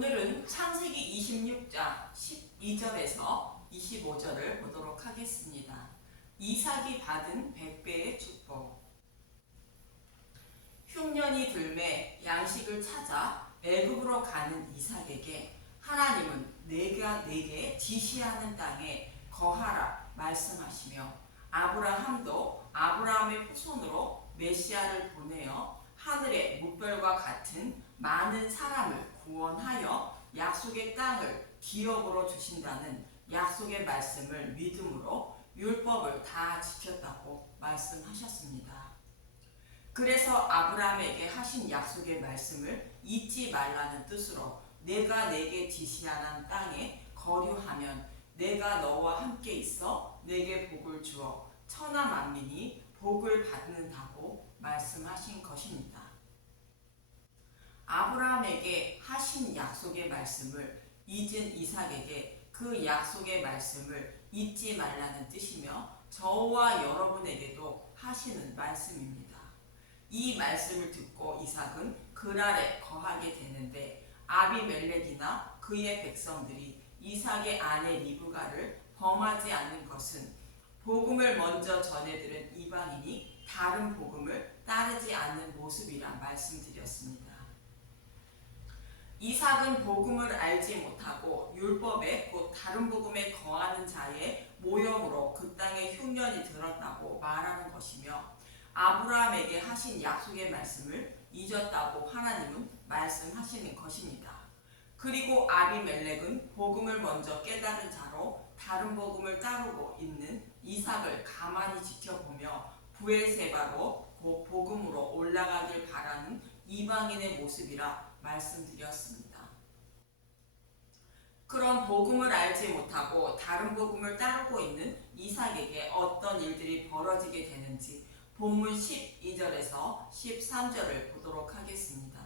오늘은 창세기 26장 12절에서 25절을 보도록 하겠습니다. 이삭이 받은 100배의 축복. 흉년이 들매 양식을 찾아 애굽으로 가는 이삭에게 하나님은 내가 내게 지시하는 땅에 거하라 말씀하시며 아브라함도 아브라함의 후손으로 메시아를 보내어 하늘의 무별과 같은 많은 사람을 구원하여 약속의 땅을 기업으로 주신다는 약속의 말씀을 믿음으로 율법을 다 지켰다고 말씀하셨습니다. 그래서 아브라함에게 하신 약속의 말씀을 잊지 말라는 뜻으로 내가 내게 지시하는 땅에 거류하면 내가 너와 함께 있어 내게 복을 주어 천하 만민이 복을 받는다고 말씀하신 것입니다. 아브라함에게 하신 약속의 말씀을 잊은 이삭에게 그 약속의 말씀을 잊지 말라는 뜻이며 저와 여러분에게도 하시는 말씀입니다. 이 말씀을 듣고 이삭은 그랄에 거하게 되는데 아비멜렉이나 그의 백성들이 이삭의 아내 리브가를 범하지 않는 것은 복음을 먼저 전해들은 이방인이 다른 복음을 따르지 않는 모습이라 말씀드렸습니다. 이삭은 복음을 알지 못하고 율법에 곧 다른 복음에 거하는 자의 모형으로 그 땅에 흉년이 들었다고 말하는 것이며 아브라함에게 하신 약속의 말씀을 잊었다고 하나님은 말씀하시는 것입니다. 그리고 아비멜렉은 복음을 먼저 깨달은 자로 다른 복음을 따르고 있는 이삭을 가만히 지켜보며 부엘세바로 곧 복음으로 올라가길 바라는 이방인의 모습이라 말씀드렸습니다. 그런 복음을 알지 못하고 다른 복음을 따르고 있는 이삭에게 어떤 일들이 벌어지게 되는지 본문 12절에서 13절을 보도록 하겠습니다.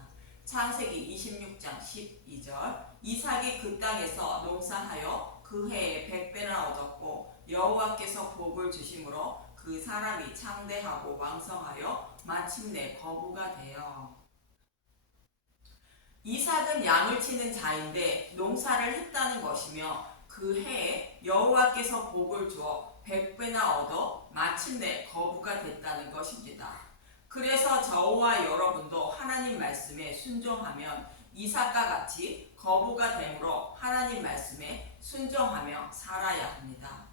창세기 26장 12절 이삭이 그 땅에서 농사하여 그 해에 100배나 얻었고 여호와께서 복을 주심으로 그 사람이 창대하고 왕성하여 마침내 거부가 되어. 이삭은 양을 치는 자인데 농사를 했다는 것이며 그 해에 여호와께서 복을 주어 100배나 얻어 마침내 거부가 됐다는 것입니다. 그래서 저와 여러분도 하나님 말씀에 순종하면 이삭과 같이 거부가 되므로 하나님 말씀에 순종하며 살아야 합니다.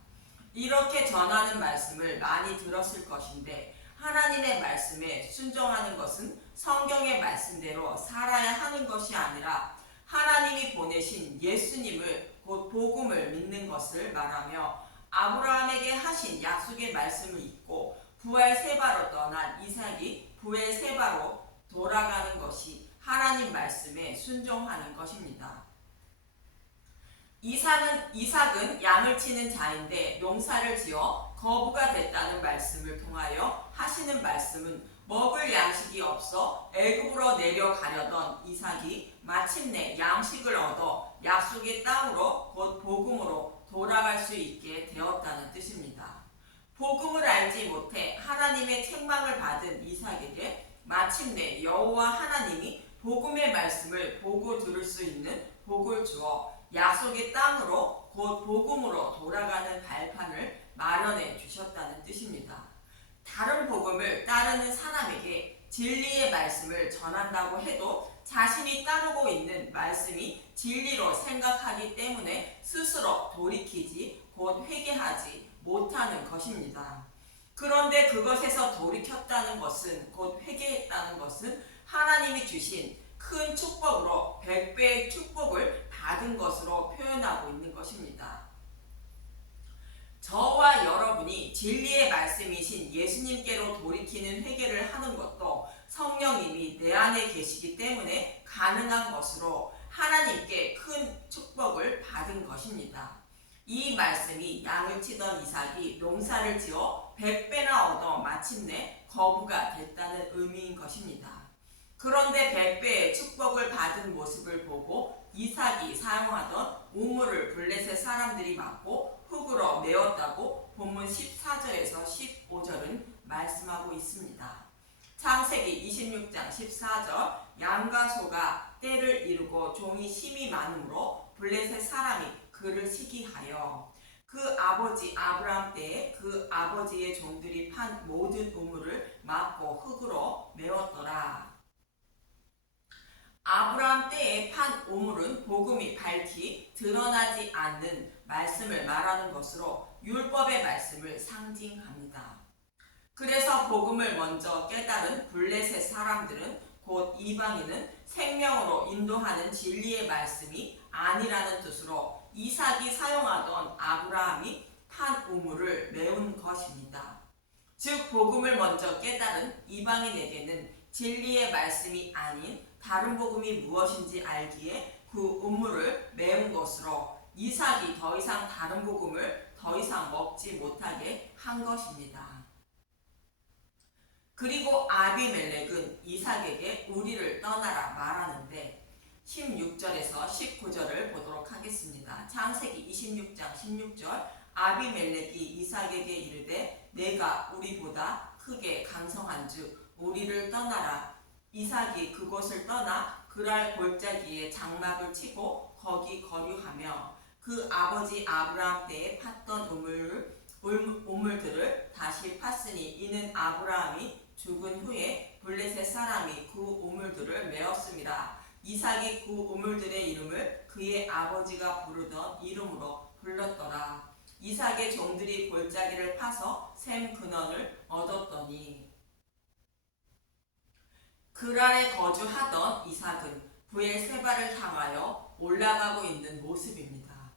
이렇게 전하는 말씀을 많이 들었을 것인데 하나님의 말씀에 순종하는 것은 성경의 말씀대로 살아야 하는 것이 아니라 하나님이 보내신 예수님을 곧 복음을 믿는 것을 말하며 아브라함에게 하신 약속의 말씀을 잊고 부엘세바로 떠난 이삭이 부엘세바로 돌아가는 것이 하나님 말씀에 순종하는 것입니다. 이삭은 양을 치는 자인데 농사를 지어 거부가 됐다는 말씀을 통하여 하시는 말씀은 먹을 양식이 없어 애굽으로 내려가려던 이삭이 마침내 양식을 얻어 약속의 땅으로 곧 복음으로 돌아갈 수 있게 되었다는 뜻입니다. 복음을 알지 못해 하나님의 책망을 받은 이삭에게 마침내 여호와 하나님이 복음의 말씀을 보고 들을 수 있는 복을 주어 약속의 땅으로 곧 복음으로 돌아가는 발판을 마련해 주셨다는 뜻입니다. 다른 복음을 따르는 사람에게 진리의 말씀을 전한다고 해도 자신이 따르고 있는 말씀이 진리로 생각하기 때문에 스스로 돌이키지 곧 회개하지 못하는 것입니다. 그런데 그것에서 돌이켰다는 것은 곧 회개했다는 것은 하나님이 주신 큰 축복으로 100배의 축복을 받은 것으로 표현하고 있는 것입니다. 저와 여러분이 진리의 말씀이신 예수님께로 돌이키는 회개를 하는 것도 성령님이 내 안에 계시기 때문에 가능한 것으로 하나님께 큰 축복을 받은 것입니다. 이 말씀이 양을 치던 이삭이 농사를 지어 100배나 얻어 마침내 거부가 됐다는 의미인 것입니다. 그런데 100배의 축복을 받은 모습을 보고 이삭이 사용하던 우물을 블레셋 사람들이 막고 흙으로 메웠다고 본문 14절에서 15절은 말씀하고 있습니다. 창세기 26장 14절 양과 소가 때를 이루고 종이 심이 많으므로 블레셋 사람이 그를 시기하여 그 아버지 아브라함 때에 그 아버지의 종들이 판 모든 우물을 막고 흙으로 메웠더라. 아브라함 때에 판 우물은 복음이 밝히 드러나지 않는 말씀을 말하는 것으로 율법의 말씀을 상징합니다. 그래서 복음을 먼저 깨달은 블레셋 사람들은 곧 이방인은 생명으로 인도하는 진리의 말씀이 아니라는 뜻으로 이삭이 사용하던 아브라함이 판 우물을 메운 것입니다. 즉 복음을 먼저 깨달은 이방인에게는 진리의 말씀이 아닌 다른 복음이 무엇인지 알기에 그 우물을 메운 것으로 이삭이 더 이상 다른 복음을 더 이상 먹지 못하게 한 것입니다. 그리고 아비멜렉은 이삭에게 우리를 떠나라 말하는데 16절에서 19절을 보도록 하겠습니다. 창세기 26장 16절 아비멜렉이 이삭에게 이르되 내가 우리보다 크게 강성한즉 우리를 떠나라. 이삭이 그곳을 떠나 그랄 골짜기에 장막을 치고 거기 거류하며 그 아버지 아브라함 때에 팠던 우물들을 다시 팠으니 이는 아브라함이 죽은 후에 블레셋 사람이 그 우물들을 메었습니다. 이삭이 그 우물들의 이름을 그의 아버지가 부르던 이름으로 불렀더라. 이삭의 종들이 골짜기를 파서 샘 근원을 얻었더니 그랄에 거주하던 이삭은 브엘세바를 향하여 올라가고 있는 모습입니다.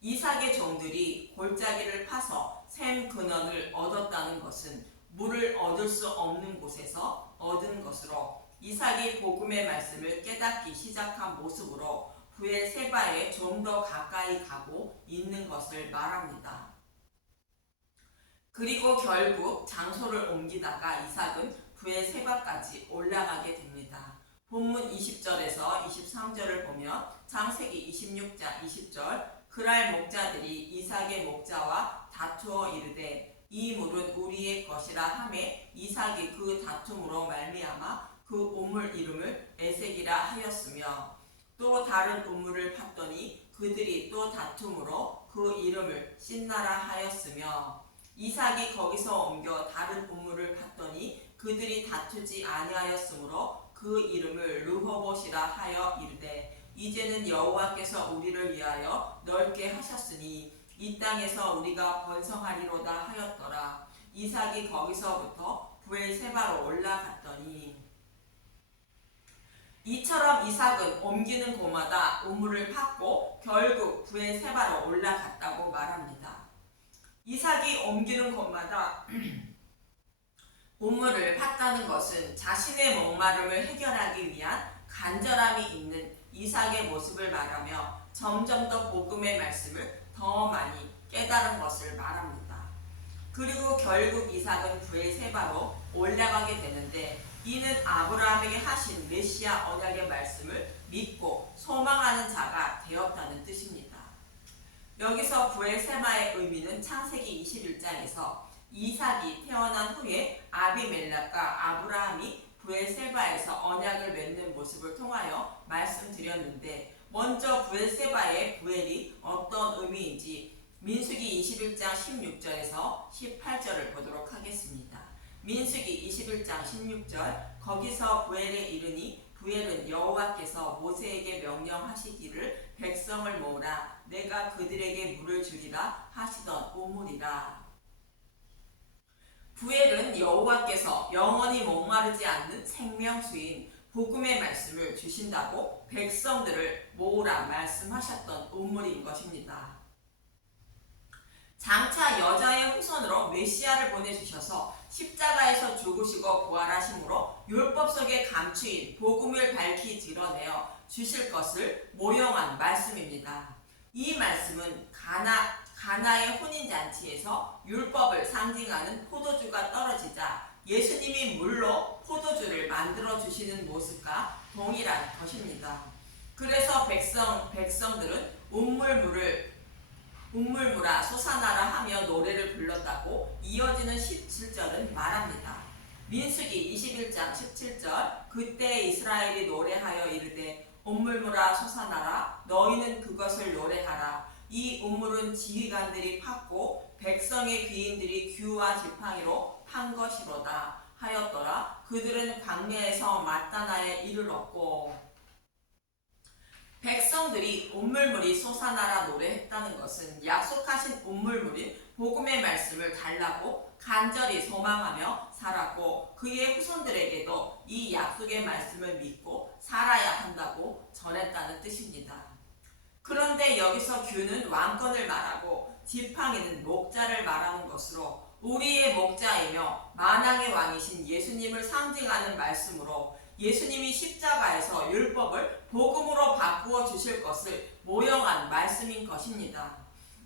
이삭의 종들이 골짜기를 파서 샘 근원을 얻었다는 것은 물을 얻을 수 없는 곳에서 얻은 것으로 이삭이 복음의 말씀을 깨닫기 시작한 모습으로 브엘세바에 좀 더 가까이 가고 있는 것을 말합니다. 그리고 결국 장소를 옮기다가 이삭은 브엘세바까지 올라가게 됩니다. 본문 20절에서 23절을 보면 창세기 26장 20절 그랄 목자들이 이삭의 목자와 다투어 이르되 이 물은 우리의 것이라 하매 이삭이 그 다툼으로 말미암아 그 우물 이름을 에색이라 하였으며 또 다른 우물을 팠더니 그들이 또 다툼으로 그 이름을 신나라 하였으며 이삭이 거기서 옮겨 다른 우물을 팠더니 그들이 다투지 아니하였으므로 그 이름을 르호봇이라 하여 이르되 이제는 여호와께서 우리를 위하여 넓게 하셨으니 이 땅에서 우리가 번성하리로다 하였더라. 이삭이 거기서부터 브엘세바로 올라갔더니 이처럼 이삭은 옮기는 곳마다 우물을 팠고 결국 브엘세바로 올라갔다고 말합니다. 이삭이 옮기는 곳마다 우물을 팠다는 것은 자신의 목마름을 해결하기 위한 간절함이 있는 이삭의 모습을 말하며 점점 더 복음의 말씀을 더 많이 깨달은 것을 말합니다. 그리고 결국 이삭은 브엘세바로 올라가게 되는데 이는 아브라함에게 하신 메시아 언약의 말씀을 믿고 소망하는 자가 되었다는 뜻입니다. 여기서 브엘세바의 의미는 창세기 21장에서 이삭이 태어난 후에 아비멜렉과 아브라함이 브엘세바에서 언약을 맺는 모습을 통하여 말씀드렸는데 먼저 브엘세바의 브엘이 어떤 의미인지 민수기 21장 16절에서 18절을 보도록 하겠습니다. 민수기 21장 16절 거기서 브엘에 이르니 브엘은 여호와께서 모세에게 명령하시기를 백성을 모으라 내가 그들에게 물을 주리라 하시던 우물이라. 브엘은 여호와께서 영원히 목마르지 않는 생명수인 복음의 말씀을 주신다고 백성들을 모으라 말씀하셨던 우물인 것입니다. 장차 여자의 후손으로 메시아를 보내주셔서 십자가에서 죽으시고 부활하심으로 율법 속에 감추인 복음을 밝히 드러내어 주실 것을 모형한 말씀입니다. 이 말씀은 가나의 혼인잔치에서 율법을 상징하는 포도주가 떨어지자 예수님이 물로 포도주를 만들어 주시는 모습과 동일한 것입니다. 그래서 백성들은 운물물아 솟아나라 하며 노래를 불렀다고 이어지는 17절은 말합니다. 민수기 21장 17절 그때 이스라엘이 노래하여 이르되 온물물아 솟아나라 너희는 그것을 노래하라. 이 우물은 지휘관들이 팠고 백성의 귀인들이 규와 지팡이로 판 것이로다 하였더라. 그들은 광야에서 맞다나에 이르렀고. 백성들이 온물물이 솟아나라 노래했다는 것은 약속하신 온물물인 복음의 말씀을 달라고 간절히 소망하며 살았고 그의 후손들에게도 이 약속의 말씀을 믿고 살아야 한다고 전했다는 뜻입니다. 그런데 여기서 규는 왕권을 말하고 지팡이는 목자를 말하는 것으로 우리의 목자이며 만왕의 왕이신 예수님을 상징하는 말씀으로 예수님이 십자가에서 율법을 복음으로 바꾸어 주실 것을 모형한 말씀인 것입니다.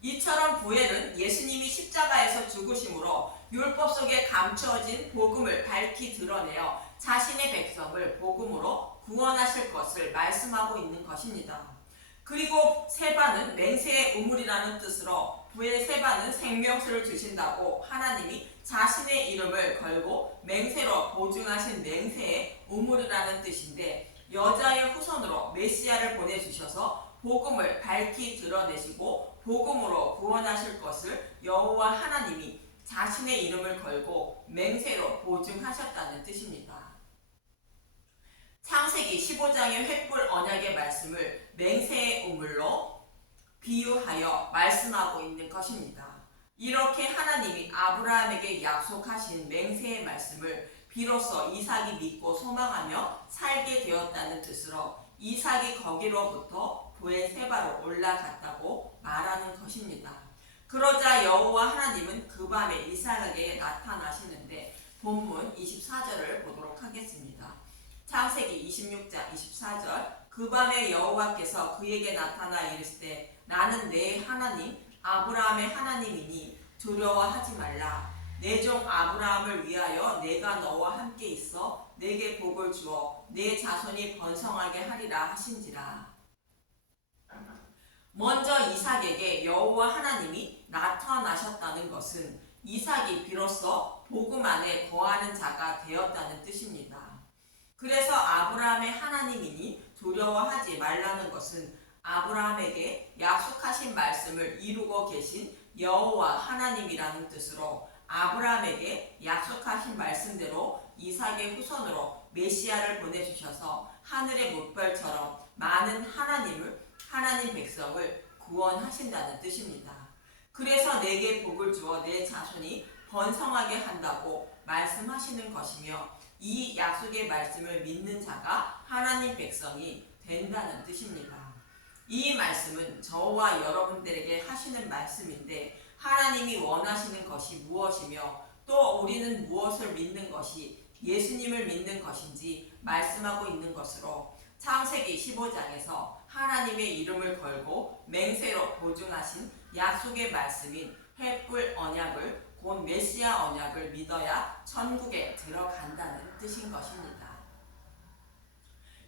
이처럼 부엘은 예수님이 십자가에서 죽으심으로 율법 속에 감추어진 복음을 밝히 드러내어 자신의 백성을 복음으로 구원하실 것을 말씀하고 있는 것입니다. 그리고 세바는 맹세의 우물이라는 뜻으로 부엘 세바는 생명수를 주신다고 하나님이 자신의 이름을 걸고 맹세로 보증하신 맹세의 우물이라는 뜻인데 여자의 후손으로 메시아를 보내주셔서 복음을 밝히 드러내시고 복음으로 구원하실 것을 여호와 하나님이 자신의 이름을 걸고 맹세로 보증하셨다는 뜻입니다. 창세기 15장의 횃불 언약의 말씀을 맹세의 우물로 비유하여 말씀하고 있는 것입니다. 이렇게 하나님이 아브라함에게 약속하신 맹세의 말씀을 비로소 이삭이 믿고 소망하며 살게 되었다는 뜻으로 이삭이 거기로부터 부엘세바로 올라갔다고 말하는 것입니다. 그러자 여호와 하나님은 그 밤에 이삭에게 나타나시는데 본문 24절을 보도록 하겠습니다. 창세기 26장 24절 그 밤에 여호와께서 그에게 나타나 이르시되 나는 내 하나님 아브라함의 하나님이니 두려워하지 말라. 내 종 아브라함을 위하여 내가 너와 함께 있어 내게 복을 주어 내 자손이 번성하게 하리라 하신지라. 먼저 이삭에게 여호와 하나님이 나타나셨다는 것은 이삭이 비로소 복음 안에 거하는 자가 되었다는 뜻입니다. 그래서 아브라함의 하나님이니 두려워하지 말라는 것은 아브라함에게 약속하신 말씀을 이루고 계신 여호와 하나님이라는 뜻으로 아브라함에게 약속하신 말씀대로 이삭의 후손으로 메시아를 보내주셔서 하늘의 뭇별처럼 많은 하나님 백성을 구원하신다는 뜻입니다. 그래서 내게 복을 주어 내 자손이 번성하게 한다고 말씀하시는 것이며 이 약속의 말씀을 믿는 자가 하나님 백성이 된다는 뜻입니다. 이 말씀은 저와 여러분들에게 하시는 말씀인데 하나님이 원하시는 것이 무엇이며 또 우리는 무엇을 믿는 것이 예수님을 믿는 것인지 말씀하고 있는 것으로 창세기 15장에서 하나님의 이름을 걸고 맹세로 보증하신 약속의 말씀인 횃불 언약을 곧 메시아 언약을 믿어야 천국에 들어간다는 뜻인 것입니다.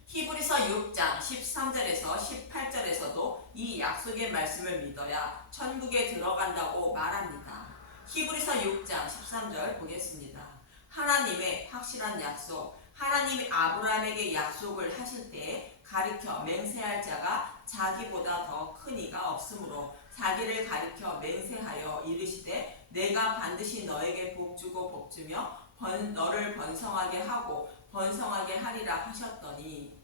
히브리서 6장 13절에서 18절에서도 이 약속의 말씀을 믿어야 천국에 들어간다고 말합니다. 히브리서 6장 13절 보겠습니다. 하나님의 확실한 약속, 하나님이 아브라함에게 약속을 하실 때에 가리켜 맹세할 자가 자기보다 더 큰 이가 없으므로 자기를 가리켜 맹세하여 이르시되 내가 반드시 너에게 복주고 복주며 너를 번성하게 하고 번성하게 하리라 하셨더니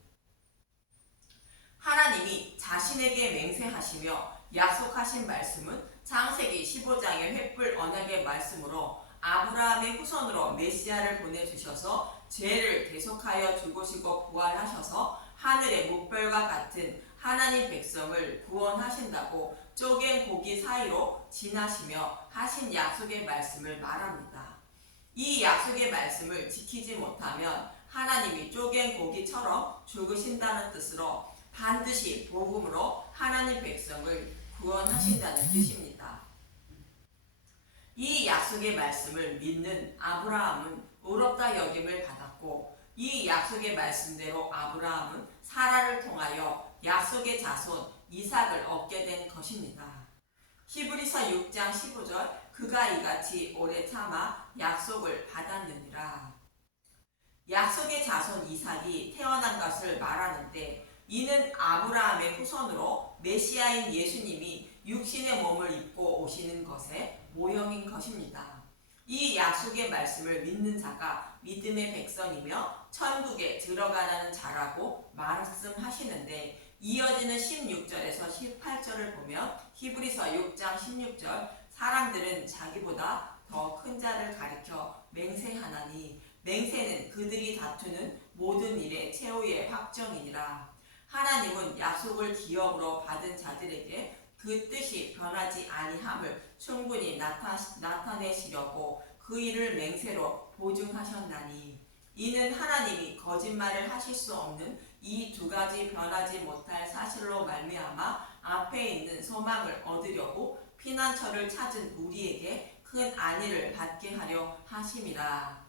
하나님이 자신에게 맹세하시며 약속하신 말씀은 창세기 15장의 횃불 언약의 말씀으로 아브라함의 후손으로 메시아를 보내주셔서 죄를 대속하여 죽으시고 부활하셔서 하늘의 뭇별과 같은 하나님 백성을 구원하신다고 쪼갠 고기 사이로 지나시며 하신 약속의 말씀을 말합니다. 이 약속의 말씀을 지키지 못하면 하나님이 쪼갠 고기처럼 죽으신다는 뜻으로 반드시 복음으로 하나님 백성을 구원하신다는 뜻입니다. 이 약속의 말씀을 믿는 아브라함은 의롭다 여김을 받았고 이 약속의 말씀대로 아브라함은 사라를 통하여 약속의 자손 이삭을 얻게 된 것입니다. 히브리서 6장 15절 그가 이같이 오래 참아 약속을 받았느니라. 약속의 자손 이삭이 태어난 것을 말하는데 이는 아브라함의 후손으로 메시아인 예수님이 육신의 몸을 입고 오시는 것의 모형인 것입니다. 이 약속의 말씀을 믿는 자가 믿음의 백성이며 천국에 들어가라는 자라고 말씀하시는데, 이어지는 16절에서 18절을 보면 히브리서 6장 16절, 사람들은 자기보다 더 큰 자를 가리켜 맹세하나니 맹세는 그들이 다투는 모든 일의 최후의 확정이니라. 하나님은 약속을 기업으로 받은 자들에게 그 뜻이 변하지 아니함을 충분히 나타내시려고 그 일을 맹세로 보증하셨나니, 이는 하나님이 거짓말을 하실 수 없는 이 두 가지 변하지 못할 사실로 말미암아 앞에 있는 소망을 얻으려고 피난처를 찾은 우리에게 큰 안위를 받게 하려 하심이라.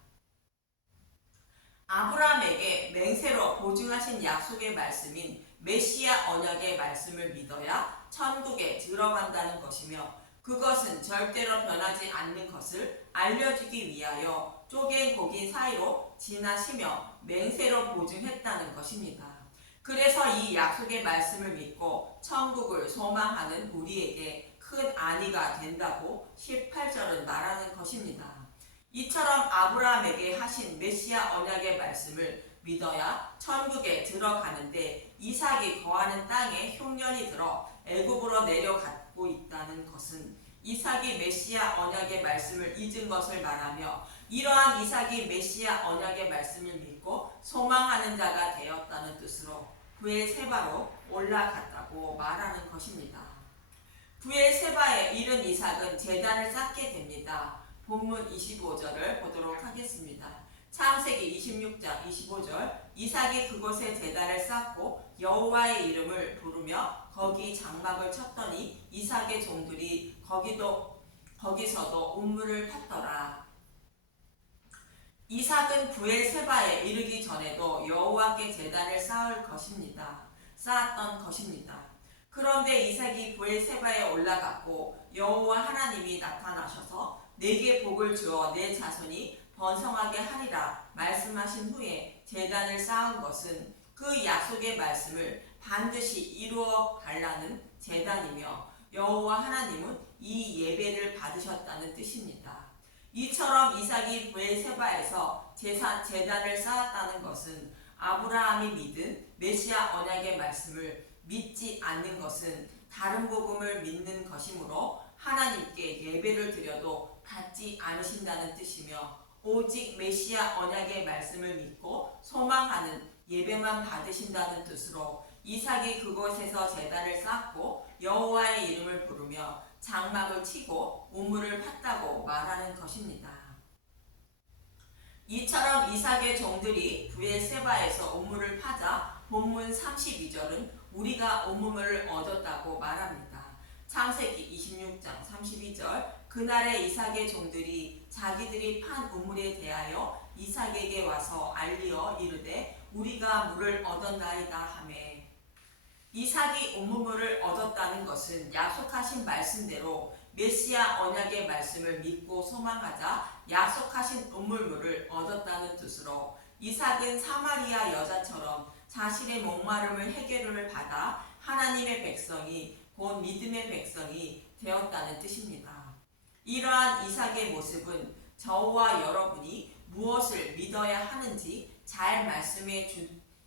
아브라함에게 맹세로 보증하신 약속의 말씀인 메시아 언약의 말씀을 믿어야 천국에 들어간다는 것이며, 그것은 절대로 변하지 않는 것을 알려주기 위하여 쪼갠 고긴 사이로 지나시며 맹세로 보증했다는 것입니다. 그래서 이 약속의 말씀을 믿고 천국을 소망하는 우리에게 큰 안위가 된다고 18절은 말하는 것입니다. 이처럼 아브라함에게 하신 메시아 언약의 말씀을 믿어야 천국에 들어가는데, 이삭이 거하는 땅에 흉년이 들어 애굽으로 내려가고 있다는 것은 이삭이 메시아 언약의 말씀을 잊은 것을 말하며, 이러한 이삭이 메시아 언약의 말씀을 믿고 소망하는 자가 되었다는 뜻으로 브엘세바로 올라갔다고 말하는 것입니다. 브엘세바에 이른 이삭은 제단을 쌓게 됩니다. 본문 25절을 보도록 하겠습니다. 창세기 26장 25절, 이삭이 그곳에 제단을 쌓고 여호와의 이름을 부르며 거기 장막을 쳤더니 이삭의 종들이 거기서도 운물을 팠더라. 이삭은 브엘세바에 이르기 전에도 여호와께 제단을 쌓았던 것입니다. 그런데 이삭이 브엘세바에 올라갔고 여호와 하나님이 나타나셔서 내게 복을 주어 내 자손이 번성하게 하리라 말씀하신 후에 제단을 쌓은 것은 그 약속의 말씀을 반드시 이루어 가려는 제단이며, 여호와 하나님은 이 예배를 받으셨다는 뜻입니다. 이처럼 이삭이 브엘세바에서 제단을 쌓았다는 것은 아브라함이 믿은 메시아 언약의 말씀을 믿지 않는 것은 다른 복음을 믿는 것이므로 하나님께 예배를 드려도 받지 않으신다는 뜻이며, 오직 메시아 언약의 말씀을 믿고 소망하는 예배만 받으신다는 뜻으로 이삭이 그곳에서 제단을 쌓고 여호와의 이름을 부르며 장막을 치고 우물을 팠다고 말하는 것입니다. 이처럼 이삭의 종들이 브엘세바에서 우물을 파자 본문 32절은 우리가 우물을 얻었다고 말합니다. 창세기 26장 32절, 그날에 이삭의 종들이 자기들이 판 우물에 대하여 이삭에게 와서 알리어 이르되 우리가 물을 얻었나이다 하매, 이삭이 우물을 얻었다는 것은 약속하신 말씀대로 메시아 언약의 말씀을 믿고 소망하자 약속하신 우물물을 얻었다는 뜻으로, 이삭은 사마리아 여자처럼 자신의 목마름을 해결을 받아 하나님의 백성이, 곧 믿음의 백성이 되었다는 뜻입니다. 이러한 이삭의 모습은 저와 여러분이 무엇을 믿어야 하는지 잘 말씀해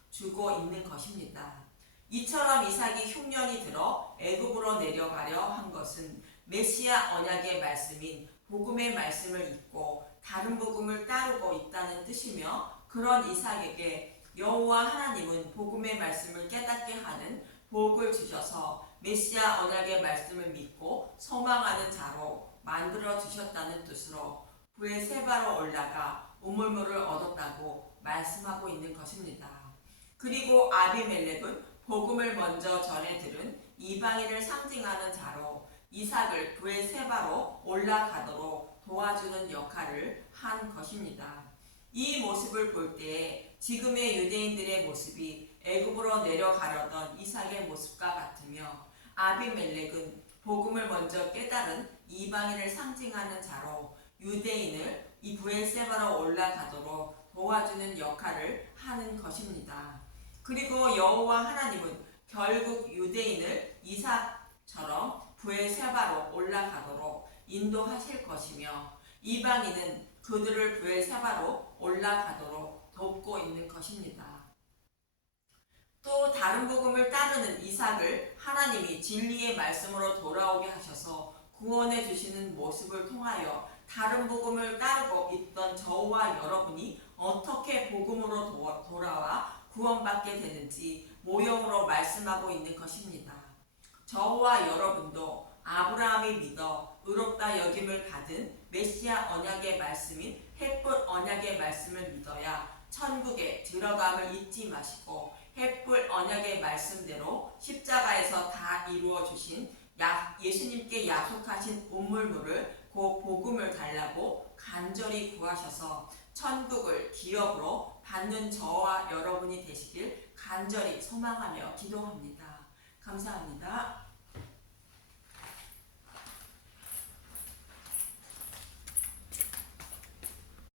주고 있는 것입니다. 이처럼 이삭이 흉년이 들어 애굽으로 내려가려 한 것은 메시아 언약의 말씀인 복음의 말씀을 잊고 다른 복음을 따르고 있다는 뜻이며, 그런 이삭에게 여호와 하나님은 복음의 말씀을 깨닫게 하는 복을 주셔서 메시아 언약의 말씀을 믿고 소망하는 자로 만들어 주셨다는 뜻으로 브엘세바로 올라가 우물물을 얻었다고 말씀하고 있는 것입니다. 그리고 아비멜렉은 복음을 먼저 전해 들은 이방인을 상징하는 자로 이삭을 브엘세바로 올라가도록 도와주는 역할을 한 것입니다. 이 모습을 볼 때 지금의 유대인들의 모습이 애굽으로 내려가려던 이삭의 모습과 같으며, 아비멜렉은 복음을 먼저 깨달은 이방인을 상징하는 자로 유대인을 이 브엘세바로 올라가도록 도와주는 역할을 하는 것입니다. 그리고 여호와 하나님은 결국 유대인을 이삭처럼 브엘세바로 올라가도록 인도하실 것이며 이방인은 그들을 브엘세바로 올라가도록 돕고 있는 것입니다. 또 다른 복음을 따르는 이삭을 하나님이 진리의 말씀으로 돌아오게 하셔서 구원해 주시는 모습을 통하여 다른 복음을 따르고 있던 저와 여러분이 어떻게 복음으로 돌아와 구원받게 되는지 모형으로 말씀하고 있는 것입니다. 저와 여러분도 아브라함이 믿어 의롭다 여김을 받은 메시아 언약의 말씀인 햇불 언약의 말씀을 믿어야 천국에 들어감을 잊지 마시고 햇불 언약의 말씀대로 십자가에서 다 이루어 주신 예수님께 약속하신 우물물을 그 복음을 달라고 간절히 구하셔서 천국을 기업으로 받는 저와 여러분이 되시길 간절히 소망하며 기도합니다. 감사합니다.